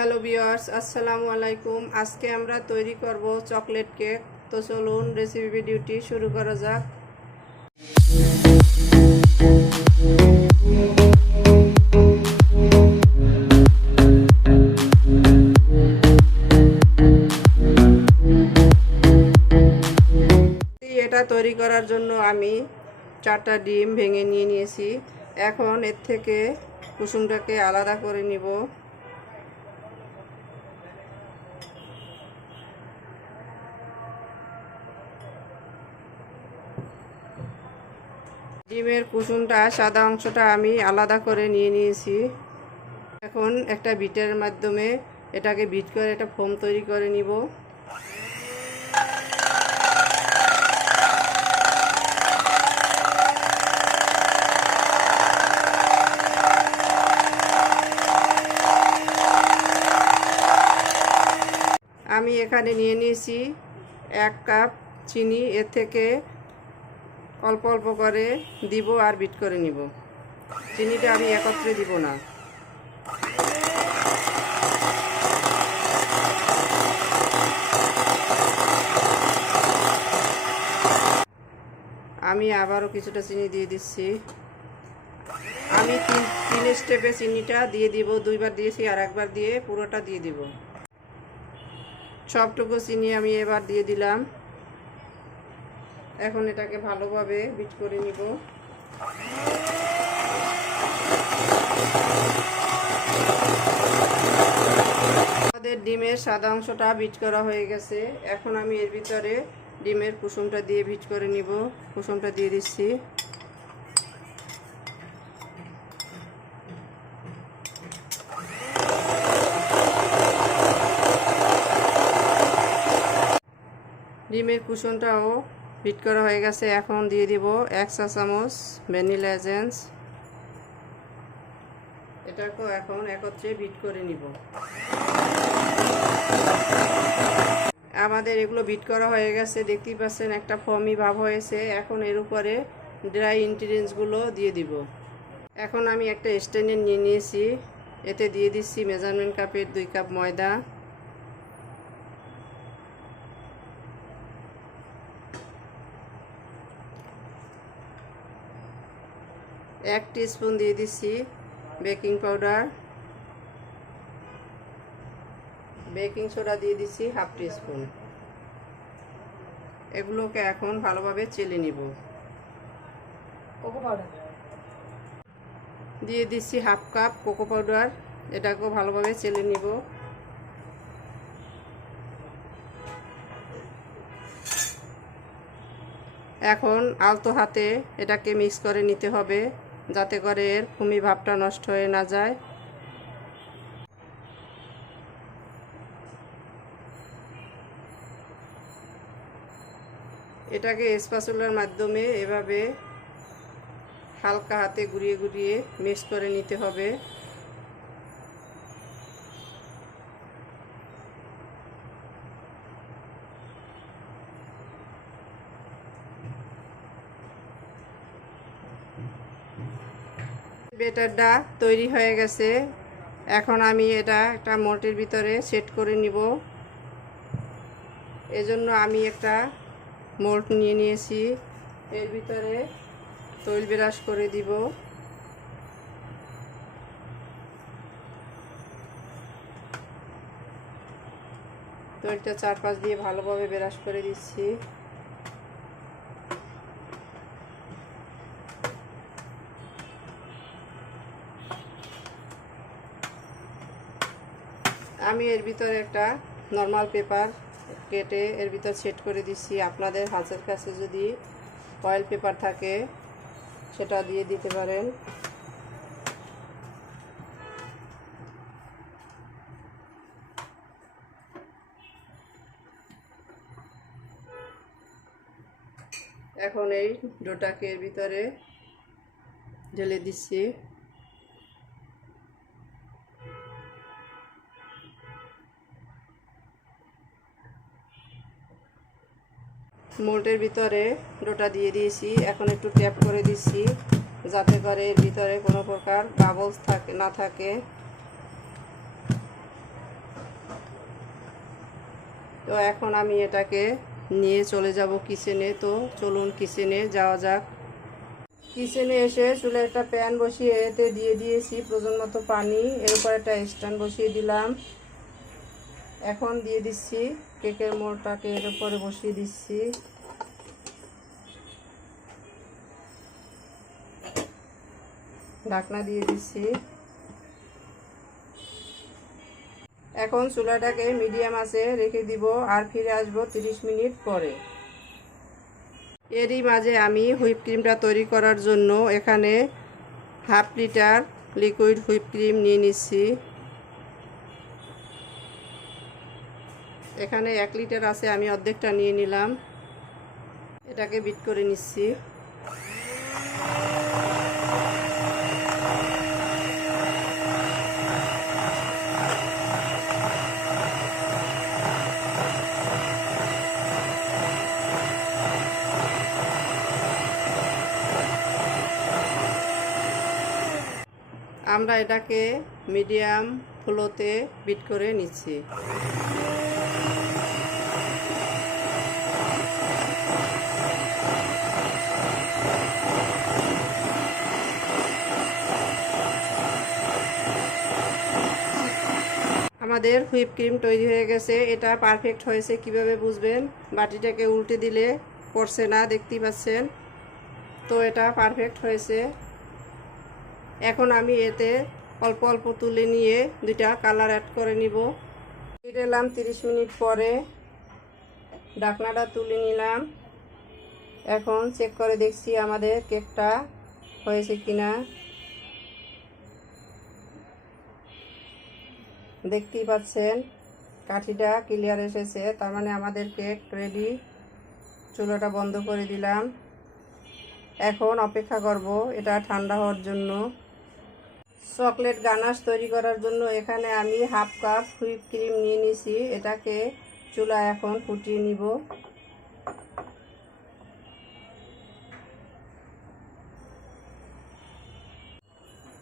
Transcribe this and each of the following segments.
Hello viewers, আসসালামু আলাইকুম। আজকে আমরা তৈরি করব চকলেট কেক। তো চলুন রেসিপি ভিডিওটি শুরু করা যাক। এটা তৈরি করার জন্য আমি চারটা ডিম ভেঙে নিয়ে নিয়েছি। এখন এর থেকে কুসুমটাকে আলাদা করে নিব। ডিমের কুসুমটা, সাদা অংশটা আমি আলাদা করে নিয়ে নিয়েছি। এখন একটা বিটের মাধ্যমে এটাকে বিট করে একটা ফোম তৈরি করে নিব। আমি এখানে নিয়ে নিয়েছি এক কাপ চিনি, এর থেকে অল্প অল্প করে দিব আর বিট করে নিব। চিনিটা আমি একত্রে দিব না। আমি আবারও কিছুটা চিনি দিয়ে দিচ্ছি। আমি তিন তিন স্টেপে চিনিটা দিয়ে দিব, দুইবার দিয়েছি আর একবার দিয়ে পুরোটা দিয়ে দিব। সবটুকু চিনি আমি এবার দিয়ে দিলাম। এখন এটাকে ভালোভাবে বিট করে নিব। আমাদের ডিমের সাদা অংশটা বিট করা হয়ে গেছে। এখন আমি এর ভিতরে ডিমের কুসুমটা দিয়ে বিট করে নিব। কুসুমটা দিয়ে দিচ্ছি। ডিমের কুসনটাও বিট করা হয়ে গেছে। এখন দিয়ে দিব এক চা চামচ ভ্যানিলা এজেন্স এটাকেও এখন একত্রে বিট করে নিব। আমাদের এগুলো বিট করা হয়ে গেছে। দেখতেই পাচ্ছেন একটা ফমি ভাব হয়েছে। এখন এর উপরে ড্রাই ইনগ্রিডিয়েন্টসগুলো দিয়ে দিব। এখন আমি একটা স্ট্যান্ডার নিয়ে নিয়েছি। এতে দিয়ে দিচ্ছি মেজারমেন্ট কাপের দুই কাপ ময়দা। এক স্পুন দিয়ে দিচ্ছি বেকিং পাউডার। বেকিং সোডা দিয়ে দিচ্ছি হাফ স্পুন এগুলোকে এখন ভালোভাবে চেলে নিব। Cocoa powder? দিয়ে দিচ্ছি হাফ কাপ কোকো পাউডার। এটাকেও ভালোভাবে চেলে নিব। এখন আলতো হাতে এটাকে মিক্স করে নিতে হবে। যাতে করে এর ভূমি ভাবটা নষ্ট হয়ে না যায়। এটাকে স্পাচুলার মাধ্যমে এভাবে হালকা হাতে ঘুরিয়ে ঘুরিয়ে মিক্স করে নিতে হবে। বেটারটা তৈরি হয়ে গেছে। এখন আমি এটা একটা মোটের ভিতরে সেট করে নিব। এজন্য আমি একটা মোল্ড নিয়ে নিয়েছি। এর ভিতরে তৈল বিরাস করে দিব। তৈলটা চারপাশ দিয়ে ভালোভাবে বিরাস করে দিচ্ছি। আমি এর ভিতরে একটা নর্মাল পেপার কেটে এর ভিতর সেট করে দিচ্ছি আপনাদের হাতের কাছে যদি অয়েল পেপার থাকে, সেটা দিয়ে দিতে পারেন। এখন এই ডোটাকে এর ভিতরে ঢেলে দিচ্ছি। মোল্টের ভিতরে ডোটা দিয়ে দিয়েছি। এখন একটু ট্যাপ করে দিচ্ছি যাতে করে এর ভিতরে কোনো প্রকার বাবলস থাকে, না থাকে। তো এখন আমি এটাকে নিয়ে চলে যাব কিচেনে তো চলুন কিচেনে যাওয়া যাক। কিচেনে এসে চুলে একটা প্যান বসিয়ে এতে দিয়ে দিয়েছি প্রয়োজন মতো পানি। এর উপর একটা স্ট্যান্ড বসিয়ে দিলাম। এখন দিয়ে দিচ্ছি কেকের মোড়টাকে এর উপরে বসিয়ে দিচ্ছি। ঢাকনা দিয়ে দিচ্ছি। এখন চুলাটাকে মিডিয়াম আছে রেখে দিব আর ফিরে আসব 30 মিনিট পরে। এরই মাঝে আমি হুইপ ক্রিমটা তৈরি করার জন্য এখানে half litre liquid whip cream নিয়ে নিচ্ছি। এখানে এক লিটার আছে, আমি অর্ধেকটা নিয়ে নিলাম। এটাকে বিট করে নিচ্ছি। আমরা এটাকে মিডিয়াম ফ্লোতে বিট করে নিচ্ছি। আমাদের হুইপ ক্রিম তৈরি হয়ে গেছে। এটা পারফেক্ট হয়েছে কীভাবে বুঝবেন? বাটিটাকে উল্টে দিলে পড়ছে না, দেখতেই পাচ্ছেন। তো এটা পারফেক্ট হয়েছে। এখন আমি এতে অল্প অল্প তুলে নিয়ে দুইটা কালার অ্যাড করে নিব। ফিরে এলাম তিরিশ মিনিট পরে। ডাকনাটা তুলে নিলাম। এখন চেক করে দেখছি আমাদের কেকটা হয়েছে কিনা। দেখতেই পাচ্ছেন, কাঠিটা ক্লিয়ার এসেছে। তার মানে আমাদের কেক রেডি চুলোটা বন্ধ করে দিলাম। এখন অপেক্ষা করব এটা ঠান্ডা হওয়ার জন্য। চকলেট গানাস তৈরি করার জন্য এখানে আমি হাফ কাপ হুইপ ক্রিম নিয়ে নিছি। এটাকে চুলা এখন ফুটিয়ে নিব।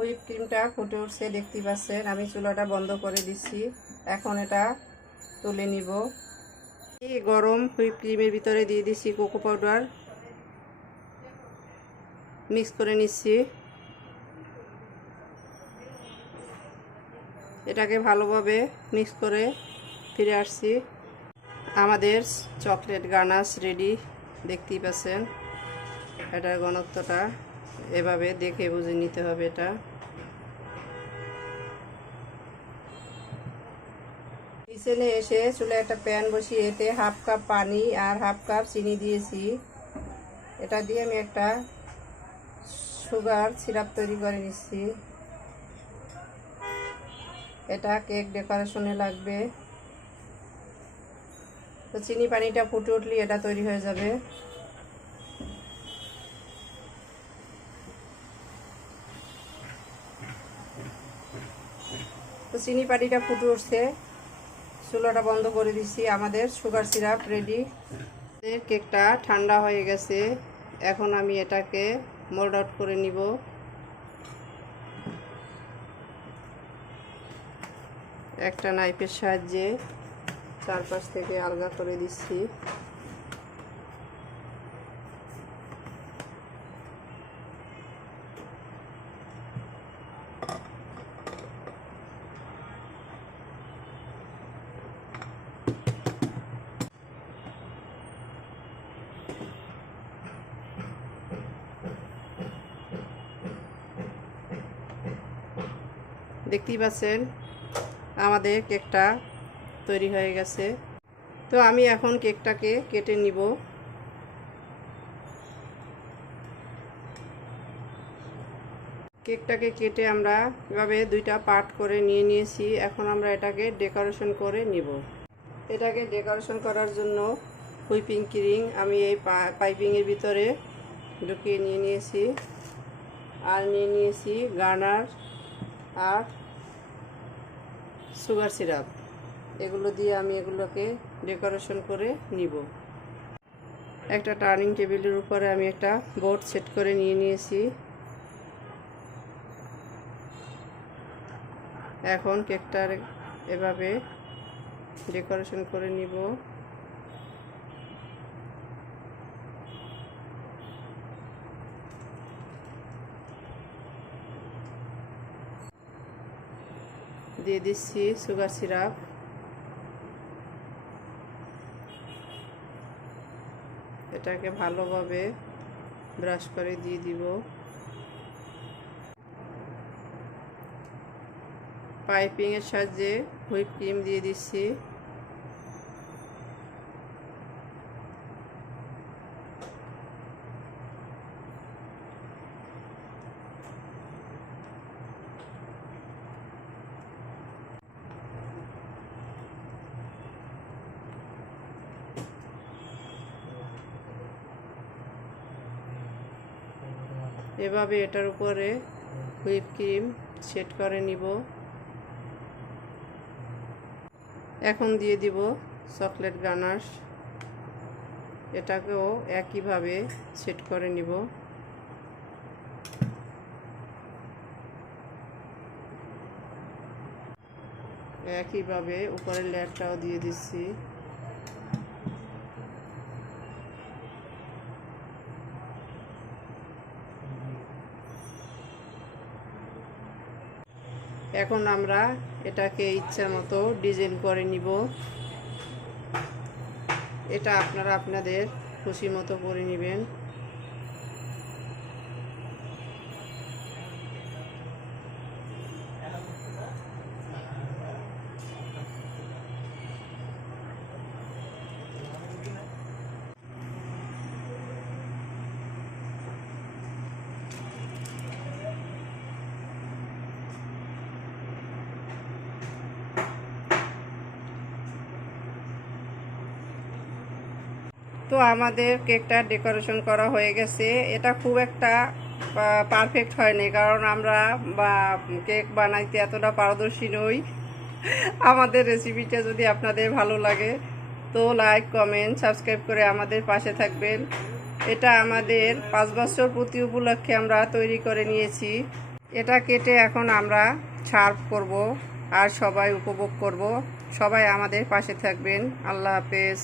হুইপ ক্রিমটা ফুটে উঠছে দেখতে পাচ্ছেন। আমি চুলাটা বন্ধ করে দিচ্ছি। এখন এটা তুলে নিব। এই গরম হুইপ ক্রিমের ভিতরে দিয়ে দিচ্ছি কোকো পাউডার। মিক্স করে নিচ্ছি। এটাকে ভালোভাবে মিক্স করে ফিরে আসছি। আমাদের চকলেট গানাস রেডি, দেখতেই পাচ্ছেন। এটার ঘনত্বটা এভাবে দেখে বুঝে নিতে হবে এটা। কিচেনে এসে চুলে একটা প্যান বসিয়ে এতে হাফ কাপ পানি আর হাফ কাপ চিনি দিয়েছি। এটা দিয়ে আমি একটা সুগার সিরাপ তৈরি করে নিচ্ছি। এটা কেক ডেকোরেশনে লাগবে। তো চিনি পানিটা ফুটে উঠলে এটা তৈরি হয়ে যাবে। তো চিনি পানিটা ফুটে উঠছে। চুলাটা বন্ধ করে দিছি, আমাদের সুগার সিরাপ রেডি কেকটা ঠান্ডা হয়ে গেছে, এখন আমি এটাকে মোল্ড আউট করে নিব। একটা নাইফের সাহায্যে চারপাশ থেকে আলগা করে দিচ্ছি। দেখতেই পাচ্ছেন, আমাদের কেকটা তৈরি হয়ে গেছে। তো আমি এখন কেকটাকে কেটে নিব। কেকটাকে কেটে আমরা এভাবে দুইটা পার্ট করে নিয়ে নিয়েছি। এখন আমরা এটাকে ডেকোরেশন করে নিব। এটাকে ডেকোরেশন করার জন্য হুইপিং ক্রিম আমি এই পাইপিংয়ের ভিতরে ঢুকিয়ে নিয়ে নিয়েছি। আর নিয়ে নিয়েছি গার্নার আর সুগার সিরাপ। এগুলো দিয়ে আমি এগুলোকে ডেকোরেশন করে নিব। একটা টার্নিং টেবিলের উপরে আমি একটা বোর্ড সেট করে নিয়ে নিয়েছি। এখন কেকটার এভাবে ডেকোরেশন করে নিব। দিয়ে দিচ্ছি সুগার সিরাপ এটাকে ভালোভাবে ব্রাশ করে দিয়ে দিব। পাইপিংয়ের সাহায্যে হুইপ ক্রিম দিয়ে দিচ্ছি। এভাবে এটার উপরে হুইপ ক্রিম সেট করে নিব। এখন দিয়ে দিব চকলেট গানাশ। এটাকেও একইভাবে সেট করে নিব। একইভাবে উপরের লেয়ারটাও দিয়ে দিচ্ছি। এখন আমরা এটাকে ইচ্ছা মতো ডিজাইন করে নিব। এটা আপনারা আপনাদের খুশি মতো করে নেবেন। তো আমাদের কেকটা ডেকোরেশন করা হয়ে গেছে। এটা খুব একটা পারফেক্ট হয়নি, কারণ আমরা, বা, কেক বানাইতে এতটা পারদর্শী নই। আমাদের রেসিপিটা যদি আপনাদের ভালো লাগে, তো লাইক কমেন্ট সাবস্ক্রাইব করে আমাদের পাশে থাকবেন। এটা আমাদের পাঁচ বছর প্রতি উপলক্ষে আমরা তৈরি করে নিয়েছি। এটা কেটে এখন আমরা সার্ভ করব আর সবাই উপভোগ করব। সবাই আমাদের পাশে থাকবেন। আল্লাহ হাফেজ।